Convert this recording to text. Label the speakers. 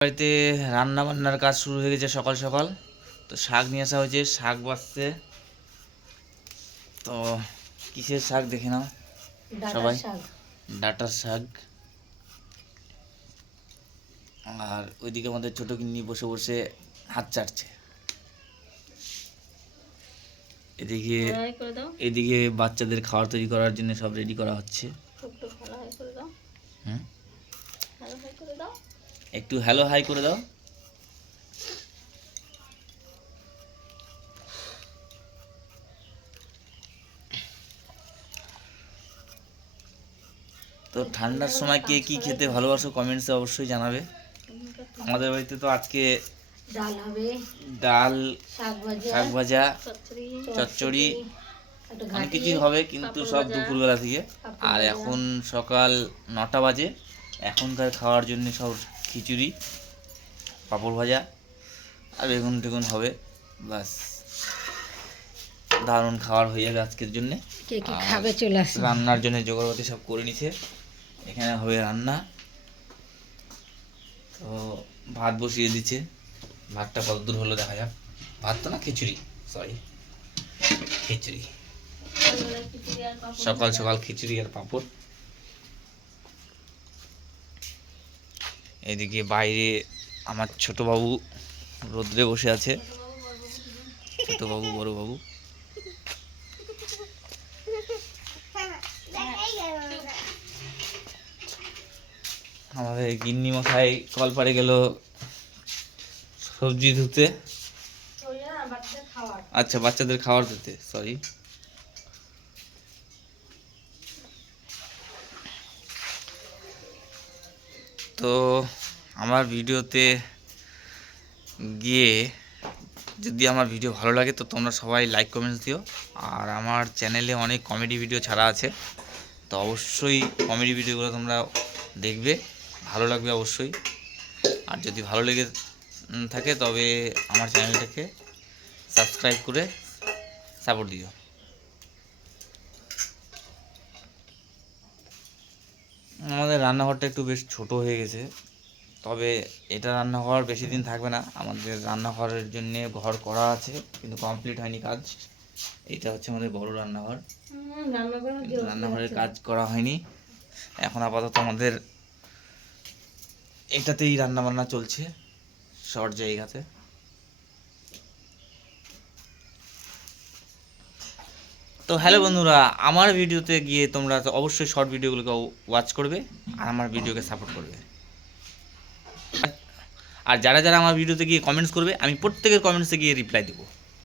Speaker 1: বাড়িতে রান্না বান্নার কাজ শুরু হয়ে গেছে সকাল সকাল। তো শাক নিয়ে আসা হয়েছে শাক বাজছে তো কিসের শাক দেখে নাও। সবাই। ডাটার শাক। আর ওইদিকে আমাদের ছোট কিন্নি বসে বসে হাত চাটছে। এদিকে এদিকে বাচ্চাদের খাবার তৈরি করার জন্য সব রেডি করা হচ্ছে। হুম?
Speaker 2: ভালো করে দাও।
Speaker 1: একটু হ্যালো হাই করে দাও। তো ঠান্ডার সময় কে কি খেতে ভালোবাসো কমেন্টসে অবশ্যই জানাবে। আমাদের বাড়িতে তো আজকে
Speaker 2: ডাল হবে
Speaker 1: ডাল
Speaker 2: শাক ভাজা চচ্চড়ি
Speaker 1: অনেক কিছুই হবে কিন্তু সব দুপুরবেলা থেকে। আর। এখন সকাল নটা বাজে এখনকার খাওয়ার জন্য সব খিচুড়ি পাঁপড় ভাজা আর বেগুন টেগুন হবে বাস দারুণ খাবার হয়ে যাবে আজকের জন্য।
Speaker 2: কে কি খাবে চলে আসে
Speaker 1: রান্নার জন্য জোগাড়পাতি সব করে নিছে। এখানে হবে রান্না। তো ভাত বসিয়ে দিচ্ছে। ভাতটা কত দূর হলো দেখা যাক। ভাত তো না খিচুড়ি। সরি খিচুড়ি। সকাল সকাল খিচুড়ি আর পাঁপড়। এদিকে বাইরে আমার ছোট বাবু রোদ্রে বসে আছে। ছোট বাবু বড় বাবু। আমাদের গিন্নি মশাই কলপাড়ে গেল সবজি ধুতে। আচ্ছা বাচ্চাদের খাবার দিতে সরি তো আমার ভিডিওতে গিয়ে যদি আমার ভিডিও ভালো লাগে, তো তোমরা সবাই লাইক কমেন্টস দিও। আর আমার চ্যানেলে অনেক কমেডি ভিডিও ছাড়া আছে, তো অবশ্যই কমেডি ভিডিওগুলো তোমরা দেখবে। ভালো লাগবে অবশ্যই। আর যদি ভালো লেগে থাকে, তবে আমার চ্যানেলটাকে সাবস্ক্রাইব করে সাপোর্ট দিও। আমাদের রান্নাঘরটা একটু বেশ ছোট হয়ে গেছে। তবে এটা রান্নাঘর বেশি দিন থাকবে না। আমাদের রান্নাঘরের জন্য ঘর করা আছে কিন্তু কমপ্লিট হয়নি কাজ। এইটা হচ্ছে আমাদের বড় রান্নাঘর। রান্নাঘরের কাজ করা হয়নি। এখন আপাতত আমাদের এটাতেই রান্না বান্না চলছে শর্ট জায়গাতে। তো হ্যালো বন্ধুরা আমার ভিডিওতে গিয়ে তোমরা তো অবশ্যই শর্ট ভিডিওগুলোকে ওয়াচ করবে আর আমার ভিডিওকে সাপোর্ট করবে। আর যারা যারা আমার ভিডিওতে গিয়ে কমেন্টস করবে আমি প্রত্যেকের কমেন্টসে গিয়ে রিপ্লাই দেবো।